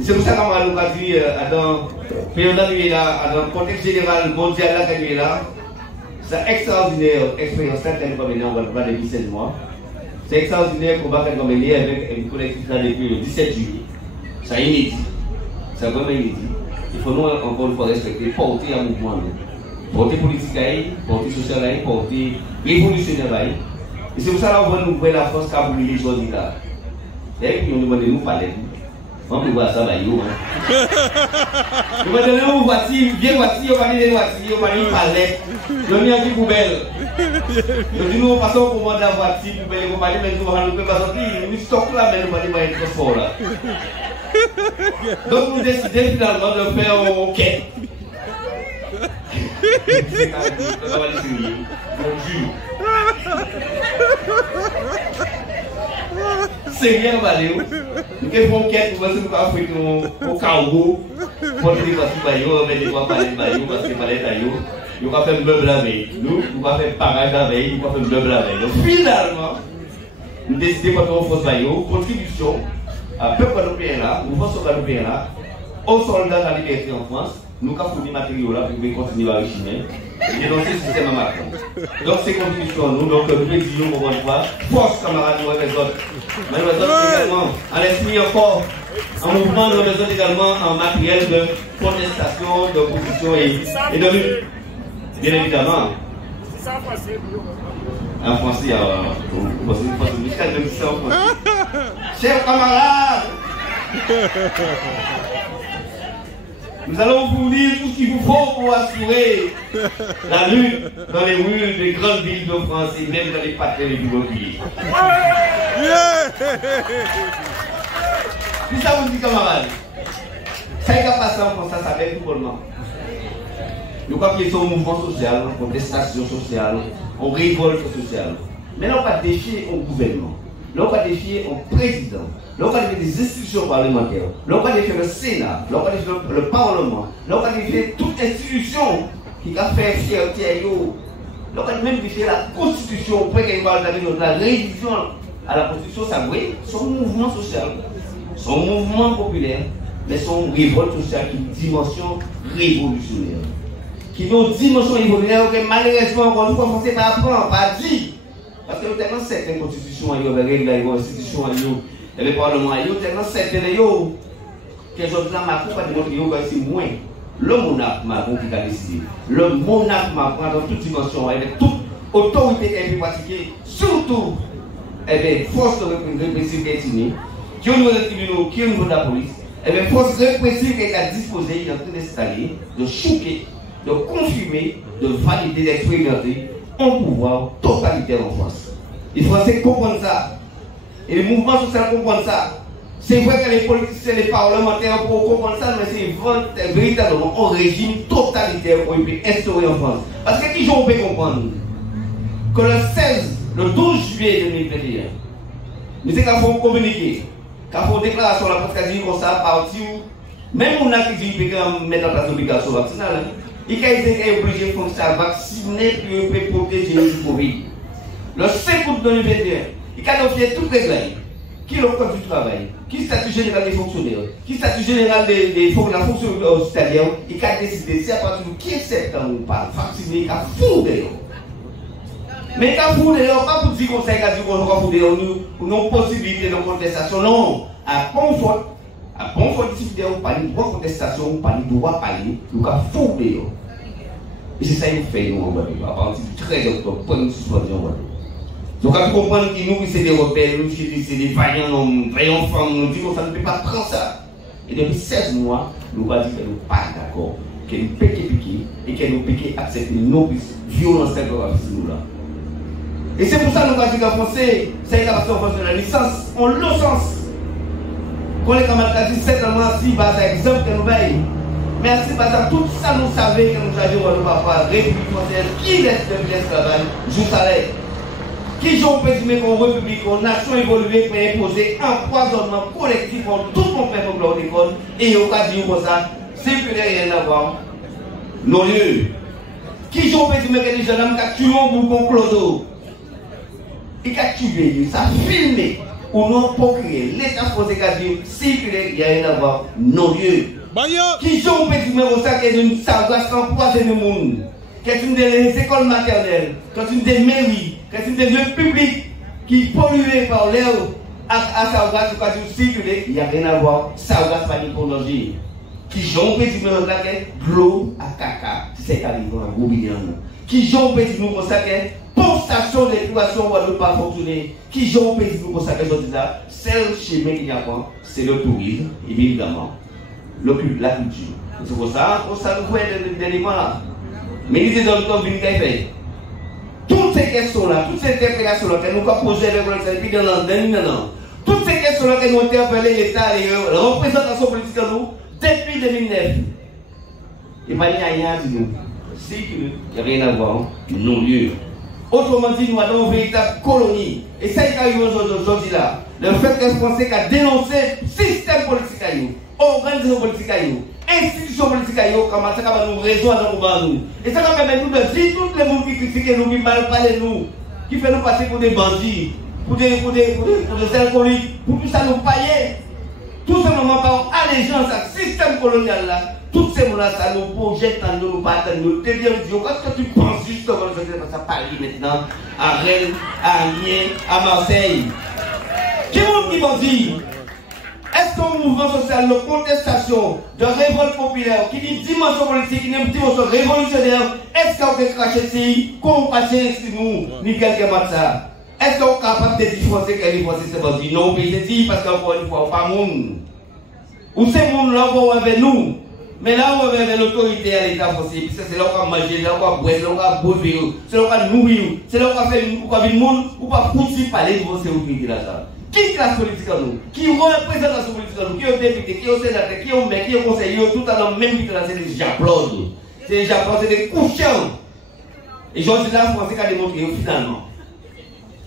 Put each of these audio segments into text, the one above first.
C'est pour ça qu'on nous a dit, dans le contexte général mondial là, qu'il est là, c'est extraordinaire expérience telle qu'on a on va depuis 16 mois. C'est extraordinaire qu'on va faire avec une collectif là depuis le 17 juillet. C'est inédit. C'est vraiment inédit. Il faut nous encore une fois respecter, porter un mouvement, porter politique, porter social, porter révolutionnaire. Et c'est pour ça qu'on va nous voir la force qu'a voulu les gens là. Et puis on nous demande de nous parler. On peut voir ça, nous demandons une voiture, vieille voiture, on va aller des voitures, on va aller palais. On a mis une poubelle. On dit nous passons au commande de la voiture, poubelle, on va aller, mais nous allons pas sortir. Nous stockons là, mais nous allons aller très fort là. Donc nous décidons finalement de faire un quai. On va aller sur c'est rien, Valéo. Nous avons une quête pour voir si nous pouvons faire au cargo. Pour les voitures, on va les voir parler de Bayo, parce que parler de nous allons faire un meuble la veille. Nous allons faire parage la veille, nous allons faire un meuble la veille. Donc finalement, nous décidons de faire une force Bayo, contribution à peuple européen là, nous forces européens là, aux soldats de la liberté en France. Nous avons fourni matériaux là pour continuer à enrichir et dénoncer le système à Macron. Donc c'est contribution nous, donc nous exigeons pour une fois, force camarades, nous les autres. Mais nous également, en l'esprit encore, en mouvement, nous les autres également en matériel de contestation, d'opposition et de lutte. Bien évidemment. C'est ça en français. En français, vous pensez que c'est jusqu'à 2017 en français. Chers camarades, nous allons vous fournir tout ce qu'il vous faut pour assurer la lutte dans les rues des grandes villes de France et même dans les patries du Burkina. Puis ça vous dit, camarades, ça qui a passé en France, ça s'appelle tout bonnement. Nous croyons qu'il y a un mouvement social, une contestation sociale, une révolte sociale. Mais là, on va défier un gouvernement. Là, on va défier un président. Là, on va défier des institutions parlementaires. Là, on va défier le Sénat. Là, on va défier le Parlement. Là, on va défier toute institution qui a fait fierté à eux. Là, on va même défier la Constitution. Pour qu'elle va la révision à la Constitution, ça oui, son mouvement social, son mouvement populaire, mais son révolte sociale qui a une dimension révolutionnaire. Qui a une dimension révolutionnaire que malheureusement, encore une fois, on ne sait pas apprendre, pas dire. Parce que tellement certaines constitutions, les règles, les institutions, les parlements, tellement certaines que je dis à Macron, pas démontrer que c'est moins le monarque Macron qui a décidé. Le monarque Macron dans toute dimension, avec toute autorité qu'elle peut pratiquer, surtout force de répressive qui est signée, qui est au niveau des tribunaux, qui est au niveau de la police, force répressive qui est disposée, il est en train d'installer, de choquer, de confirmer, de valider, d'expérimenter un pouvoir totalitaire en France. Les Français comprennent ça. Et les mouvements sociaux comprennent ça. C'est vrai que les politiciens, les parlementaires pour comprendre ça, mais c'est véritablement un régime totalitaire qu'on peut instaurer en France. Parce que qui on peut comprendre que le 12 juillet 2021, nous avons fait un communiqué, nous avons fait une déclaration la presse quasi comme ça, à partir où, même on a qui dit qu'on met en place l'obligation vaccinale, il a été obligé de faire vacciner pour protéger le Covid. Le 5 août 2021, il a confié toutes les règles. Qui est le code du travail, qui est le statut général des fonctionnaires, qui est le statut général de la fonction hospitalière, il a décidé, c'est à partir du 15 septembre, on parle vacciner, il a fourré. Mais il a fourré, pas pour dire qu'on s'est dit qu'on va fourrer, nous avons possibilité de contestation, non. À bon faute, difficulté, on parle de droit de contestation, on parle de droit parler, nous avons fourré. Et c'est ça qu'il fait, nous, à partir du 13 octobre, pour nous suspension, donc, à comprendre que nous, c'est des rebelles, nous, c'est des vaillants femmes, nous disons que ça ne peut pas prendre ça. Et depuis 16 mois, nous va dire que nous ne sommes pas d'accord, que nous piquons et que nous piquons accepter nos violences que nous là. Et c'est pour ça que nous va dire qu'en français, c'est la façon de la licence, on le sens. Quand les camarades disent certainement si, par exemple, que nous veillons. Mais c'est parce que tout ça, nous savons que nous avons nous papa, République française, qui laisse de l'esclavage, joue salaire. Qui j'en peux dire qu'en République, en nation évoluée, peut imposer un empoisonnement collectif en tout le monde pour l'école, et au cas où ça, c'est que rien à voir. Non lieu. Qui j'en peux dire que les jeunes hommes qui tuent un bouton clodo, et qui a tué, ça a filmé. ou non pour créer. L'État français qui a dit circuler, il n'y a rien à voir, non-lieu. Qui sont petit numéro ça, qui est une sargasse empoisonnée du monde, qui est une des écoles maternelles, qui est une des mairies, qui est une des lieux publics qui polluent par l'air à sargasse, qui a dit circuler, il n'y a rien à voir, sargasse pas d'hypologie. Qui sont petit numéro ça, qui est de l'eau à caca, c'est arrivé à Goubillon. Qui sont petit numéro ça, qui est pour station d'épuration ne pas fonctionner, qui ont payé pour ça que je dis là, celle chez moi qui n'y a pas, c'est le tourisme, évidemment, la culture. C'est pour ça qu'on s'en voit des éléments là. Mais les hommes viennent faire. Toutes ces questions-là, toutes ces interpellations-là que nous avons posées avec le pays dans l'an, toutes ces questions-là que nous avons interpellé l'État et la représentation politique de nous depuis 2009. Et pas rien à dire. C'est qu'il n'y a rien à voir, non-lieu. Autrement dit, nous avons une véritable colonie. Et ça, il y a eu aujourd'hui là. Le fait que les Français ont dénoncé le système politique, organisation politique, institution politique, comment ça va nous résoudre nous. Et ça va permettre nous de dire tous les gens qui critiquent nous, qui mal parlent nous, qui fait nous passer pour des bandits, pour des alcooliques, pour tout ça nous payer. Tout simplement par allégeance à ce système colonial là. Toutes ces mots-là, ça nous projette en nous, nous pas nous. T'es bien dit, qu'est-ce que tu penses justement de Paris maintenant, à Rennes, à Amiens, à Marseille? Qui m'ont dit, est-ce qu'un mouvement social de contestation, de révolte populaire, qui dit dimension politique, qui dit dimension révolutionnaire, est-ce qu'on peut cracher ici, qu'on passe sur nous, ni quelque chose ça? Est-ce qu'on est capable de différencier quel est c'est pas dit? Non, mais c'est dit parce qu'encore une fois, pas monde. Ou c'est monde là pour avec nous. Mais là où on avait l'autorité à l'État français, c'est là où on va manger, là où on va boire, là où on va boire, c'est là où on va nourrir, c'est là où on va faire une monde, ou pas foutu parler de vos autorités là. Qui classe politique à nous? Qui représente la politique à nous? Qui est député, qui est sénateur, qui est maire, qui est conseiller, tout à l'heure même là, c'est des jablons. C'est des jablons, c'est des couchants. Et aujourd'hui là, le Français a démontré finalement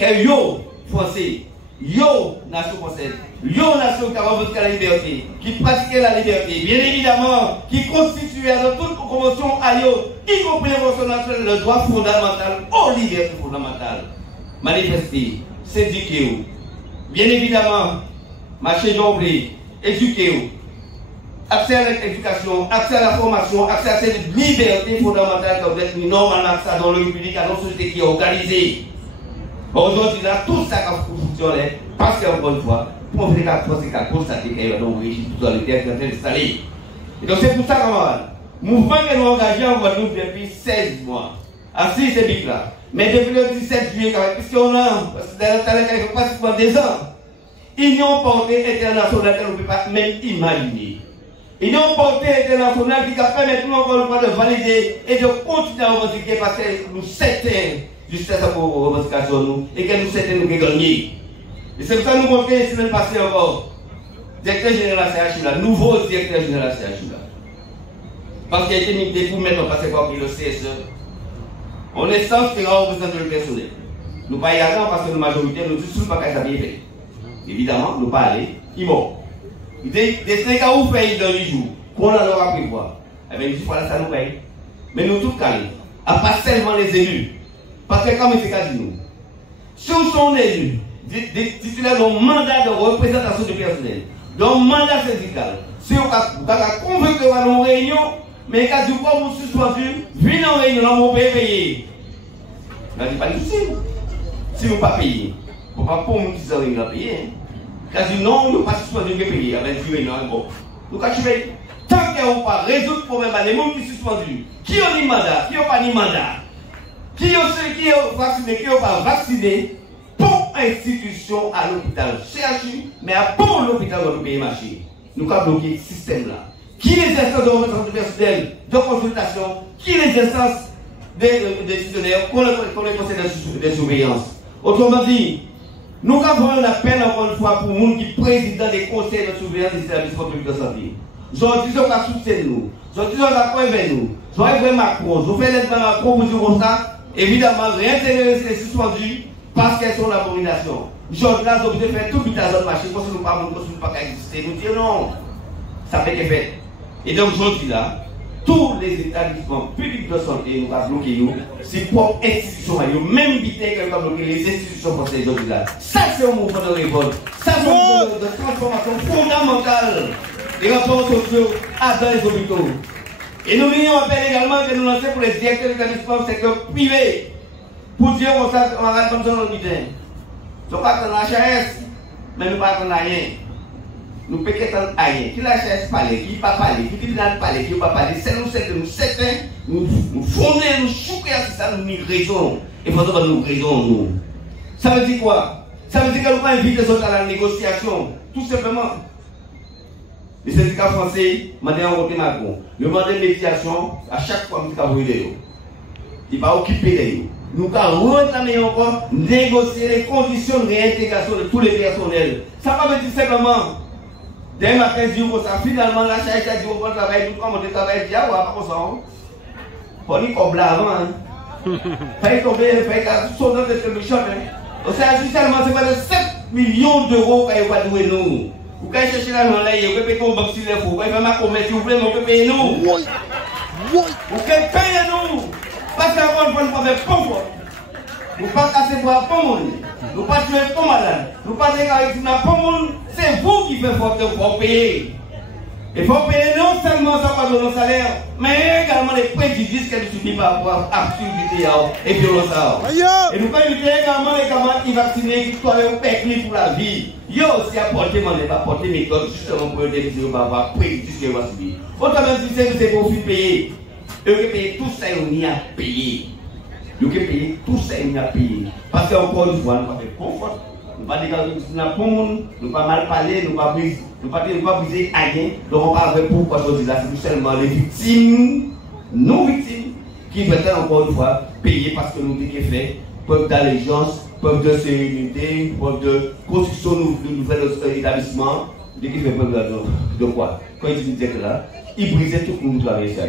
que yo, Français, yo, nation française, yo, nation qui a revendiqué la liberté, qui pratiquait la liberté, bien évidemment, qui constituait dans toute convention à yo, y compris la convention nationale, le droit fondamental aux libertés fondamentales. Manifester, s'éduquer, bien évidemment, marcher d'ombré, éduquer, accès à l'éducation, accès à la formation, accès à cette liberté fondamentale qui doit être normalement dans le public, dans une société qui est organisée. Aujourd'hui, là, tout ça qui a fonctionné, parce qu'encore une fois, pour faire la France, c'est qu'à constater qu'il y a un régime tout dans le terre qui est en train de s'installer. Et donc, c'est pour ça, camarades, mouvement que nous engagé en Guadeloupe depuis 16 mois. À 6 c'est là. Mais depuis le 17 juillet, puisqu'on a, parce que dans le temps, il faut pratiquement 2 ans, Union portée internationale qu'on ne peut pas même imaginer. Union portée internationale qui va permettre nous encore une fois de valider et de continuer à revendiquer parce que nous certains jusqu'à sa revendication nous et que nous certains nous gagner. Et c'est pour ça que nous comptons la semaine passée encore. Directeur général CHU là, nouveau directeur général CHU là. Parce qu'il a été mis pour mettre en place comme le CSE. On est sans faire représenter le personnel. Nous ne pas y aller parce que la majorité nous dit pas qu'à ça bien fait. Évidemment, nous ne pas aller, il est mort. Il dit, des 5 ans où fait dans les jours, qu'on a leur appris voir. Eh bien, il dit, voilà, ça nous paye. Mais nous tous calés, à pas seulement les élus. Parce que comme c'est qu'à dire nous, si nous sommes élus, titulaires d'un mandat de représentation du personnel, d'un mandat syndical, si on a convaincu à nos réunions, mais quand du coup vous suspendu, venez en réunion, on peut payer. On n'a pas de souci. Si nous ne pas payer, on ne peut pas pour nous qui sont réunis à payer. Quand du non, on ne peut pas suspendu de payer. Avec 10 réunions, nous quand tu payes, tant qu'on ne pas résoudre le problème, les gens qui sont suspendus, qui ont ni mandat, qui n'ont pas ni mandat, qui ont vacciné, qui n'ont pas vacciné, pour institution à l'hôpital CHU, mais à pour l'hôpital dans le pays marché. Nous avons bloqué ce système-là. Qui les instances de représentation personnelle, de consultation, qui les instances des décisionnaires, qu'on les conseils de surveillance. Autrement dit, nous avons un appel encore une fois pour nous qui président des conseils de surveillance des établissements publics de santé. Aujourd'hui, ils ont soutenu nous. Aujourd'hui, ils ont prévenu nous. Ils ont prévenu Macron. Ils ont fait l'aide Macron pour dire ça. Évidemment, rien n'est suspendu parce qu'elles sont l'abomination. Aujourd'hui, là, ils ont obligé de faire tout le temps dans le marché. Parce que nous ne pouvons pas exister. Nous disons non. Ça fait que fait. Et donc, aujourd'hui, là, tous les établissements publics de santé nous avons bloqué, c'est pour institutions, même vite que nous avons bloqué les institutions pour ces autres-là. Ça, c'est un mouvement de révolte. Ça, c'est un mouvement de transformation fondamentale des rapports sociaux dans les hôpitaux. Et nous venons appel également que nous lançons pour les directeurs d'établissements secteur privé pour dire qu'on va comme ça dans le butin. Nous ne pas dans la HAS, mais nous ne pas dans rien. Nous ne pouvons pas rien. Qui la HAS parle, qui ne pas parler, qui ne parle, qui ne pas parler, c'est nous certains, nous fondons, nous chouquons à ça, nous raisonnons. Et pour ça, nous raisonnons. Ça veut dire quoi? Ça veut dire que nous pas inviter les autres à la négociation. Tout simplement. Les syndicats français m'ont rencontré Macron. Ils ont demandé médiation à chaque fois que nous avons brûlé. Il va occuper les. Nous avons réclamé encore négocier les conditions de réintégration de tous les personnels. Ça va me dire simplement, dès matin, finalement, la charge a dit on va travailler, nous comment on travaille, il y a pas comme ça. Pour nous, comme là avant, il faut tomber, il faut sauter de ce méchant. Donc, c'est seulement c'est pas de 7 millions d'euros qu'il va donner nous. Vous pouvez chercher l'argent là, vous pouvez payer ton banque si vous voulez, vous pouvez faire ma commerce si vous voulez, mais vous pouvez payer nous. Vous pouvez payer nous. Parce qu'avant, vous ne pouvez pas faire. Vous ne pouvez pas casser pour un pomme. Vous ne pouvez pas tuer pour malade. Vous ne pouvez pas dégager pour un pomme. C'est vous qui faites faute pour payer. Il faut payer non seulement ça par nos salaires, mais également les préjudices qu'elle subit par rapport à l'absurdité et violence. Et nous pouvons éviter également les camarades qui vaccinés, qui sont pécnis pour la vie. Yo aussi apporté mon pas apporté méthode justement pour éviter de avoir préjudice qu'elle va subir. Autrement dit, c'est pour vous payer. Vous pouvez payer tout ça, on y a payé. Vous pouvez payer tout ça, on y a payé. Parce qu'encore une fois, nous ne pouvons pas faire confort. Nous ne pouvons pas dégager pour nous, nous ne pouvons pas mal parler, nous ne pouvons pas briser à rien. Donc on ne va pas faire pourquoi je dis là, c'est tout seulement les victimes, nos victimes, qui vont encore une fois payer parce que nous avons fait preuve d'allégeance, preuve de sérénité, preuve de construction de nouveaux établissements. Dès qu'il fait preuve de quoi? Quand il disait que là, il brisait tout pour nous travailler ça.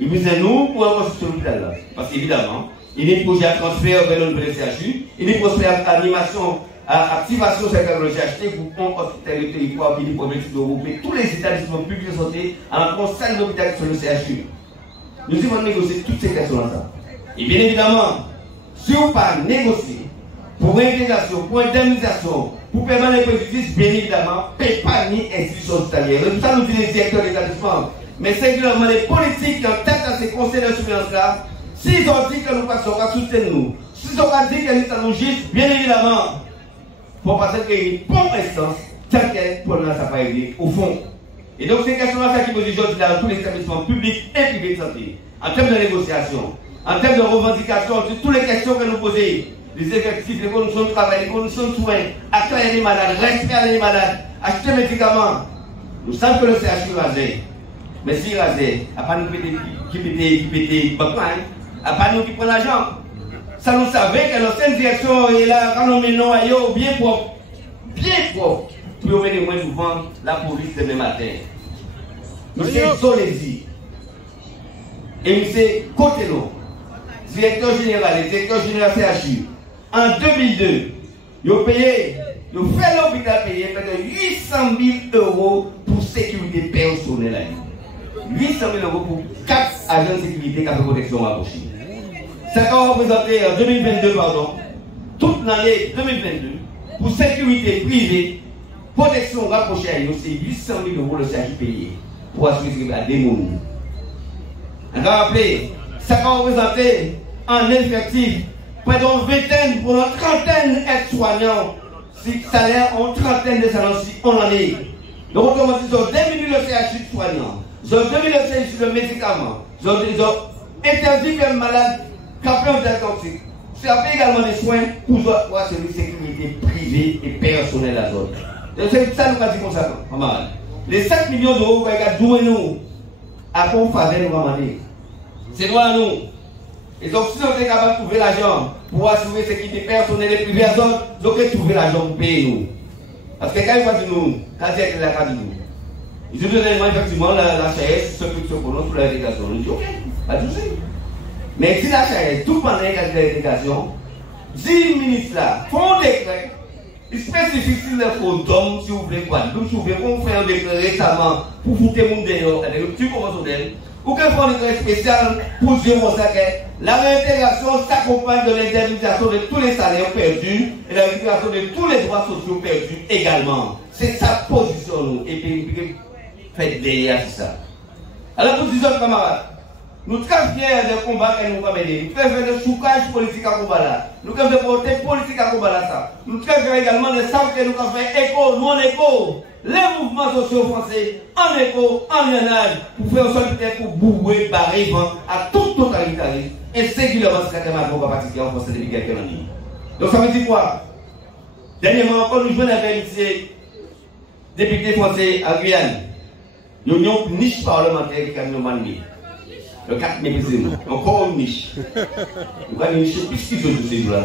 Il brisait nous pour avoir construction de l'hôpital là. Parce qu'évidemment, il y a des projets à transfert vers le nouvel CHU, il y a des projets à animation, à activation de la CHT pour hospitaliser le territoire qui est l'objectif de regrouper tous les établissements publics de santé en conseil d'hôpital sur le CHU. Nous devons négocier toutes ces questions-là. Et bien évidemment, si on ne pas négocier pour intégration, pour indemnisation, pour permettre les préjudices, bien évidemment, ne paye pas ni institution hospitalière. Tout ça nous dit les directeurs d'établissement. Mais singulièrement les politiques qui ont tête à ces conseils de surveillance-là, s'ils ont dit que nous passons à soutenir nous, s'ils ont dit que nous sommes justes, bien évidemment, pour passer qu'il y ait une bonne instance, telle qu'elle, pour nous, ça n'a pas aidé au fond. Et donc, ces questions-là qui posent aujourd'hui dans tous les établissements publics et privés de santé, en termes de négociation, en termes de revendication, sur toutes les questions que nous posons, les effectifs, les conditions de travail, les conditions de soins, accueillir les malades, respirer les malades, acheter des médicaments. Nous savons que le CHU rasé. Mais si rasé, à part nous qui pète à part nous qui prend l'argent. Ça nous savait que l'ancienne direction est là, quand on met non à eux, bien propre, pour mener moins souvent la police demain matin. Nous sommes Solési et nous sommes Cotello, directeur général, directeur général CHU. En 2002, ils ont payé, ils ont fait l'hôpital payer près de 800 000 € pour sécurité personnelle. 800 000 € pour 4 agents de sécurité qui ont fait protection rapprochée. Ça a représenté en 2022, toute l'année 2022, pour sécurité privée, protection rapprochée, c'est 800 000 € le CHU payé pour assurer à des gens. On va rappeler, ça a représenté en effectif près d'une vingtaine pour une trentaine d'aides-soignants, si salaire en trentaine de salaires en année. Donc, autrement dit, ils ont diminué le CHU de soignants, ils ont diminué le CHU de médicaments, ils ont interdit que les malades capés en diagnostic. Ça fait également des soins pour assurer une sécurité privée et personnelle à l'autre. Donc, c'est ça nous va dire comme ça, maman. Les 7 millions d'euros qu'on a doué nous, à quoi on faisait nous demander. C'est droit à nous. Et donc, si on est capable de trouver l'argent pour assurer la sécurité personnelle et privée à l'autre, nous devons trouver l'argent pour payer nous. Parce que quand il va dire nous, quand il est là, quand il dit nous. Ils ont donné effectivement la chaise, ce qui se prononce pour la délégation. On dit ok, pas de souci. Mais si la chaise, tout pendant la délégation, 10 ministres là font des décret, ils spécifient s'il leur faut d'hommes, si vous voulez quoi. Donc, si vous voulez qu'on fait un décret récemment pour foutre le monde dehors, avec le rupture conventionnelle, Ou qu'un fonds spécial pour dire que la réintégration s'accompagne de l'indemnisation de tous les salaires perdus et la récupération de tous les droits sociaux perdus également. C'est sa position, nous. Et puis, faites derrière ça. Alors, pour ces autres camarades, nous sommes très fiers des combats que nous avons menés. Nous sommes très fiers de choucage politique à combat là. Nous sommes très fiers de porter politique à combat là. Nous sommes très fiers également de savoir que nous avons fait écho, non écho. Les mouvements sociaux français en écho, en lionnage, pour faire en sorte pour bouer, barrer, à tout totalitarisme. Et singulièrement, c'est ce que nous avons pratiqué en France depuis quelques années. Donc ça veut dire quoi? Dernièrement, encore, nous jouons avec les députés français à Guyane. Nous avons une niche parlementaire qui a nous manié. Le 4 mai, encore une niche. Nous avons une niche plus qu'ils ont tous ces jours-là.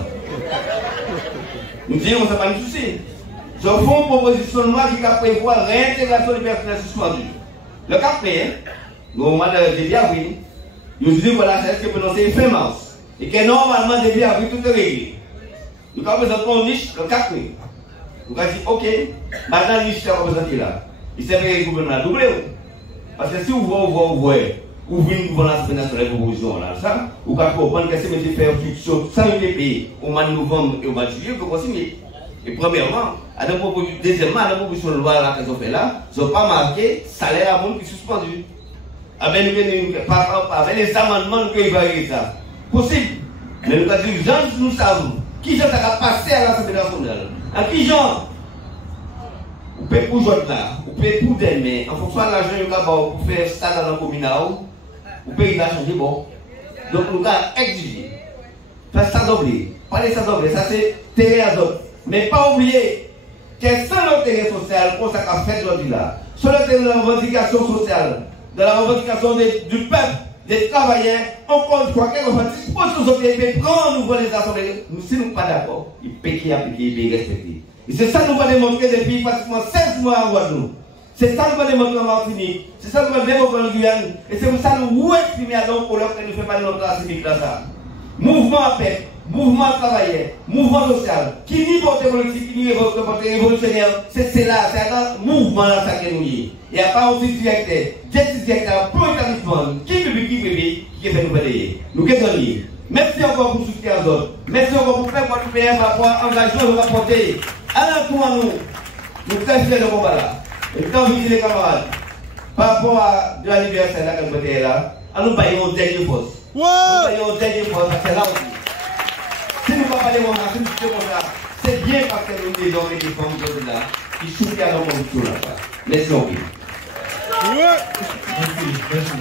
Nous disons que ça n'a pas de souci. Je fais une proposition de loi qui prévoit la réintégration des personnels suspendus. Le 4 mai, nous avons début avril, nous disons que voilà, c'est ce que prononcé fin mars. Et que normalement, début avril, tout est réglé. Nous avons présenté une niche le 4 mai. Nous avons dit, ok, maintenant la niche est représentée là. Il s'est fait que le gouvernement a doublé. Parce que si vous voyez, ouvrir une gouvernance nationale de proposition là, ça, vous pouvez comprendre que c'est de faire fiction sans les pays au mois de novembre et au mois de juillet, vous continuez. Et premièrement, deuxièmement, à la proposition de loi qu'ils ont fait là, ils n'ont pas marqué salaire à monde qui est suspendu. Avec les amendements, nous pouvons varier ça. Possible. Mais nous avons dit, nous savons, qui gens ça va passer à l'Assemblée nationale. À qui gens vous pouvez pour jouer là, vous pouvez pour demain, en fonction de l'argent que vous pour faire ça dans la commune, vous pouvez y changer bon. Donc nous avons exiger. Faire ça doubler. Parler ça doubler, ça c'est terrain à d'autres. Mais pas oublier que sans le terrain social, pour ça qu'a fait aujourd'hui là, sur le terrain de la revendication sociale, de la revendication du peuple, des travailleurs, encore une fois, qu'on va disposer aux autres pays, prendre nous les assemblées, nous si nous ne sommes pas d'accord, il peut qui appliquer, il peut respecter. Et c'est ça que nous va démontrer depuis pratiquement 16 mois en Guadeloupe. C'est ça que nous va démontrer en Martinique. C'est ça que nous va démontrer en Guyane. Et c'est pour ça que nous exprimer à donc pour l'heure que nous ne faisons pas de notre classe civique là. Mouvement à paix, mouvement travailleur, mouvement social, qui ni porte politique, qui ni porte révolutionnaire, c'est là, c'est un mouvement là que nous y. Il n'y a pas aussi directeur, directeur, pour établissement, qui public, qui fait nous balayer. Nous qu'est-ce qu'on dit? Merci encore pour soutenir les autres. Merci encore pour faire votre pays par rapport à l'engagement que vous apportez. À l'entour à nous, nous très fiers de combat là. Et quand vous dites les camarades, par rapport à l'anniversaire là, quand vous êtes là, nous payons une dernière force. Nous payons une dernière force, parce que là aussi. Si nous ne parlons pas de moment, si nous ne faisons pas, c'est bien parce que nous des hommes et des femmes là, qui soutiennent la condition là. Merci, on Merci.